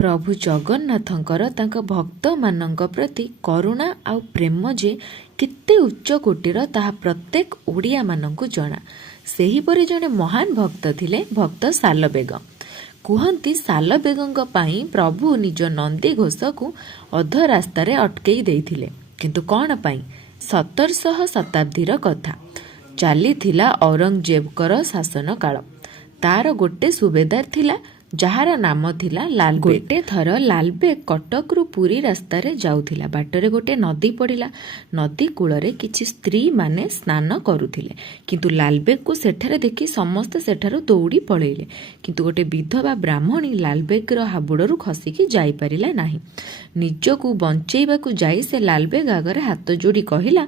प्रभु जगन्नाथंकर तांका भक्त मानंक प्रति करुणा आउ प्रेम जे केते उच्च कोटीर ताहा प्रत्येक ओडिया मानंकु जणा। सेहीपरि जणे महान भक्त थिले भक्त सालबेग। कुहंती सालबेगंक पाई प्रभु निज नंदी घोषकु अध रास्तारे अटकेई देइथिले। किंतु कौन पाई? 1700 शताब्दीर कथा। चलीथिला औरंगजेबकर शासन काल। तार गोटे सुबेदार थिला जार नाम थिला लालबेग। गोटे थर लालबेग कटकरू पुरी रास्तारे जाउथिला। बाटरे गोटे नदी पड़िला। नदी कूଳରେ किछि स्त्री माने स्नान करुथिले। किंतु लालबेग को सेठारे देखि समस्ते सेठारु दौड़ी पळेइले। किंतु गोटे विधवा ब्राह्मणी लालबेगर हाबुडरू खसिकी जाई परिला नाही। निजकू बंचेइबाकू जाई से लालबेग आगरे हाथ जोड़ी कहिला,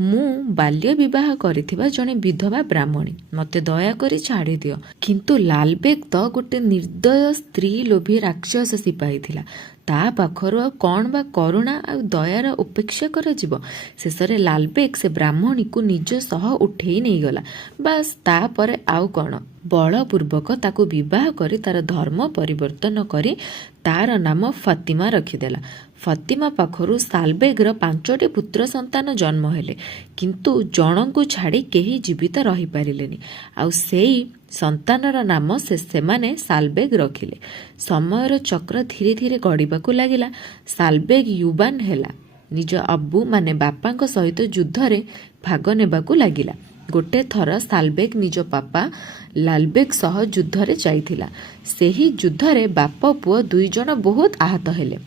मु बाल्य विवाह करिथिबा जणे विधवा ब्राह्मणी, मते दया करी छाड़ी दियो। किंतु लालबेग तो गोटे निर्दय स्त्री लोभी राक्षस सिपाही थिला। ता पाखरु कौन बा करुणा आ दयार उपेक्षा करा जिवो। शेषरे लालबेग से ब्राह्मणी को निज सह उठेई नहीं गला। बास ता परे आउ कौन बलपूर्वक ताकू विवाह करी तार धर्म परिवर्तन करी तार नाम फातिमा रखिदेला। फातिमा पाखरु सालबेगर 5टी पुत्र संतान जन्म हेले। किंतु जनकू छाड़ी केही जीवित रही पारिलेनी। आउ सेई संतानर नाम सेमाने सालबेग रखिले। समयर चक्र धीरे धीरे गड़िबाकू लागिला। सालबेग युवान हेला। निज अब्बू माने बापांक सहित युद्धरे भाग नेबाकू लागिला। गोटे थर सालबेग निज पापा लालबेग सह युद्धरे जाइथिला। सेही युद्धरे बाप पुओ 2 जण बहुत आहत हेले।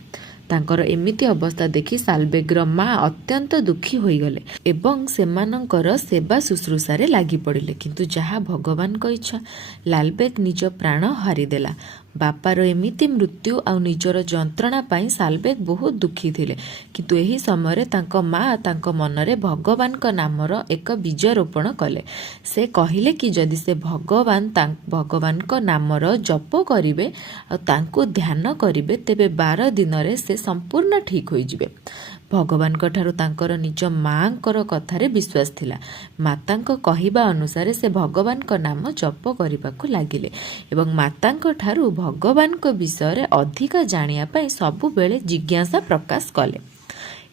तांकर एमिति अवस्था देखि सालबेगर माँ अत्यंत दुखी होइगले एवं सेमानंकर सेवा शुश्रूषारे लागी पड़िले। किंतु जहा भगवान को इच्छा, लालबेग निज प्राण हारिदेला। बापार एमिति मृत्यु आ निजर जंत्रणा पाई सालबेग बहुत दुखी थिले। किंतु एही समय तांको माँ तांको मनरे भगवान का नामर एक बीज रोपण कले। से कहिले कि जदि से भगवान का नामर जप करिवे आ तांको ध्यान करिवे तेबे 12 दिन रे से संपूर्ण ठीक होई जिवे। भगवान ठारू तांकर निज माँकर कथारे विश्वास थिला। मातांक कहिबा अनुसार से भगवान का नाम जप करिबाकू लागिले एवं मातांक ठारू भगवान को विषय अधिक जानिया पाई सबु बेले जिज्ञासा प्रकाश कले।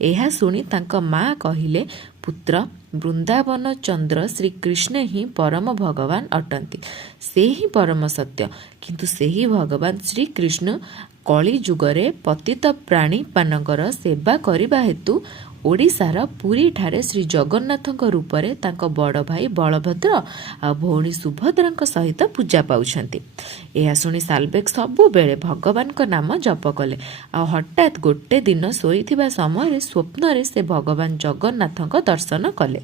एहा सुनी तांक माँ कहिले, पुत्र वृंदावन चंद्र श्री कृष्ण ही परम भगवान अटंती। से ही परम सत्य। किंतु से ही भगवान श्री कृष्ण कली जुगरे पतित प्राणी मानकर सेवा करिबा हेतु ओडिशार पुरी ठारे श्री जगन्नाथଙ୍କ रूपरे तांको बड़ भाई बलभद्र आ भौणी सुभद्राଙ୍କ सहित पूजा पाउछंती। एहा सुनी सालबेग सबु बेले भगवान को नाम जप कले। आ हठात गोटे दिन सोईथिबा समय स्वप्न रे से भगवान जगन्नाथଙ୍କ दर्शन कले।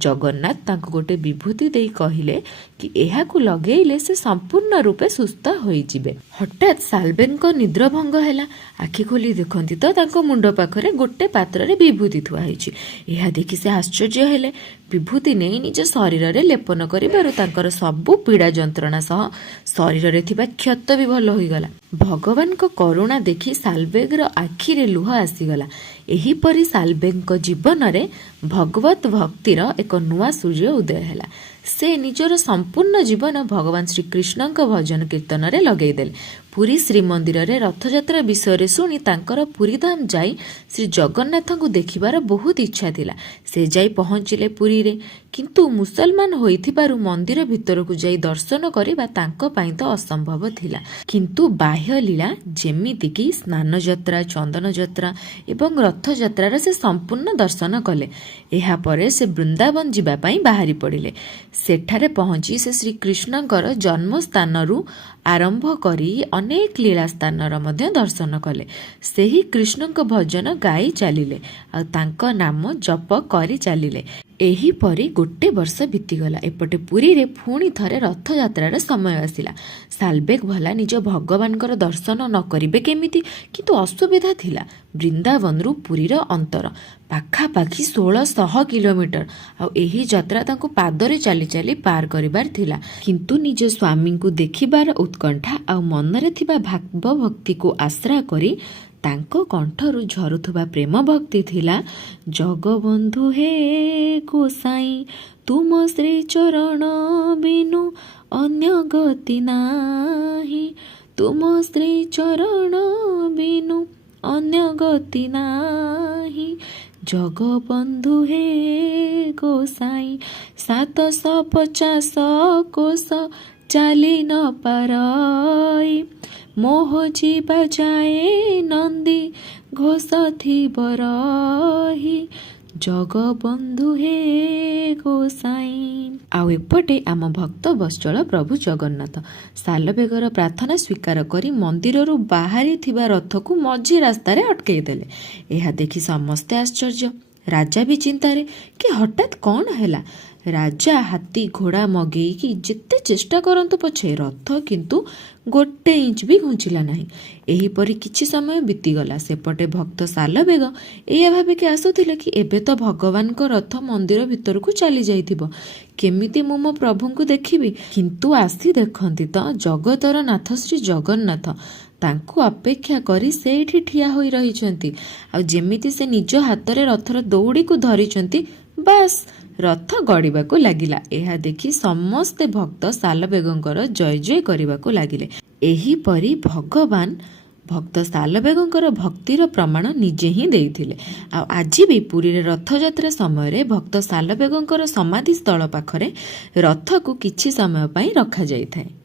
जगन्नाथ तांको गोटे विभूति देई कहिले कि एहाकू लगेइले से संपूर्ण रूपे सुस्थ होई जिवे। हठात सालबेग को निद्र भंग हैला। आखि खोली देखंती तो तांको मुंड पाखरे गोटे पात्र रे विभूति थुआ हैछि। एहा देखि से आश्चर्य हेले। विभूति नै निज शरीर रे लेपन करिबारु तांकर सबु पीड़ा जंत्रणा सह शरीर रे थिबा क्षत भी भल होई गला। भगवान को करुणा देखि सालबेगर आखि रे लुह आसीगला। एही परि सालबेग को जीवन रे भगवत भक्तिर एक नुआ सूर्य उदय हैला। से निजर संपूर्ण जीवन भगवान श्री कृष्ण भजन कीर्तन रे लगेई देले। पुरी श्रीमंदिर रे रथयात्रा विषय सुनी तांकर पुरी धाम जाई श्री जगन्नाथ को देखिबार बहुत इच्छा थिला। से जाई पहुंचिले पुरी रे। किंतु मुसलमान होइथिबारु मंदिर भितर को जाई दर्शन करिबा तांको पाई तो असंभव थिला। किंतु बाह्य लीला जेमिति कि स्नान यात्रा, चंदन यात्रा एवं रथ यात्रा से संपूर्ण दर्शन कले। एहा परे से वृंदावन जिबा पाई बाहरी पड़िले। सेठारे पहुंची से श्री कृष्णଙ୍କର जन्म स्थानरू आरंभ करी अनेक लीला स्थानर मध्य दर्शन कले। सेही कृष्णଙ୍କ भजन गाई चलिले आ तांको नाम जप करी चलिले। एही परी गोटे वर्ष बीतीगला। एपटे पुरी रे पुणी थरे रथ यात्रार समय आसिला। सालबेग भला निज भगवानकर दर्शन न करिबे केमिति, किंतु असुविधा थिला। वृंदावन रु पुरीर अंतर पाखापाखि 1600 किलोमीटर। आ एही यात्रा तांको पादरे चली चली पार करिबार थिला। किंतु निज स्वामी को देखिबार उत्कंठा आ मनरे थिबा भाव भक्ति को आश्रा करी तांको कंठरू झरुथुबा प्रेम भक्ति थिला। जगबंधु हे गोसाई तुम श्री चरण बिनु अन्य गति नाही, तुम श्री चरण ବିନୁ ଅନ୍ୟ ଗତି ନାହିଁ। ଜଗବନ୍ଧୁ ହେ ଗୋସାଇଁ 750 କୋଶ ଚାଲି ନ ପାରଇ। ମୋହ ଯିବା ଯାଏ ନନ୍ଦୀ ଘୋଷ ଥିବ ରହି। ଜଗବନ୍ଧୁ ହେ ଗୋସାଇଁ। ଆଉ ଏପଟେ ଆମ ଭକ୍ତ ବତ୍ସଳ ପ୍ରଭୁ ଜଗନ୍ନାଥ ସାଲବେଗର ପ୍ରାର୍ଥନା ସ୍ୱୀକାର କରି ମନ୍ଦିରରୁ ବାହାରିଥିବା ରଥକୁ ମଝି ରାସ୍ତାରେ ଅଟକେଇ ଦେଲେ। ଏହା ଦେଖି ସମସ୍ତେ ଆଶ୍ଚର୍ଯ୍ୟ। ରାଜା ବି ଚିନ୍ତାରେ କି ହଠାତ୍ କ'ଣ ହେଲା। ରାଜା ହାତୀ ଘୋଡ଼ା ମଗେଇକି ଯେତେ ଚେଷ୍ଟା କରନ୍ତୁ ପଛେ ରଥ କିନ୍ତୁ ଗୋଟେ ଇଞ୍ଚ ବି ଘୁଞ୍ଚିଲା ନାହିଁ। ଏହିପରି କିଛି ସମୟ ବିତିଗଲା। ସେପଟେ ଭକ୍ତ ସାଲବେଗ ଏଇଆ ଭାବିକି ଆସୁଥିଲେ କି ଏବେ ତ ଭଗବାନଙ୍କ ରଥ ମନ୍ଦିର ଭିତରକୁ ଚାଲି ଯାଇଥିବ, କେମିତି ମୁଁ ମୋ ପ୍ରଭୁଙ୍କୁ ଦେଖିବି। କିନ୍ତୁ ଆସି ଦେଖନ୍ତି ତ ଜଗତର ନାଥ ଶ୍ରୀ ଜଗନ୍ନାଥ ତାଙ୍କୁ ଅପେକ୍ଷା କରି ସେଇଠି ଠିଆ ହୋଇ ରହିଛନ୍ତି। ଆଉ ଯେମିତି ସେ ନିଜ ହାତରେ ରଥର ଦଉଡ଼ିକୁ ଧରିଛନ୍ତି, ବାସ୍ ରଥ ଗଡ଼ିବାକୁ ଲାଗିଲା। ଏହା ଦେଖି ସମସ୍ତେ ଭକ୍ତ ସାଲବେଗଙ୍କର ଜୟ ଜୟ କରିବାକୁ ଲାଗିଲେ। ଏହିପରି ଭଗବାନ ଭକ୍ତ ସାଲବେଗଙ୍କର ଭକ୍ତିର ପ୍ରମାଣ ନିଜେ ହିଁ ଦେଇଥିଲେ। ଆଉ ଆଜି ବି ପୁରୀରେ ରଥଯାତ୍ରା ସମୟରେ ଭକ୍ତ ସାଲବେଗଙ୍କର ସମାଧି ସ୍ଥଳ ପାଖରେ ରଥକୁ କିଛି ସମୟ ପାଇଁ ରଖାଯାଇଥାଏ।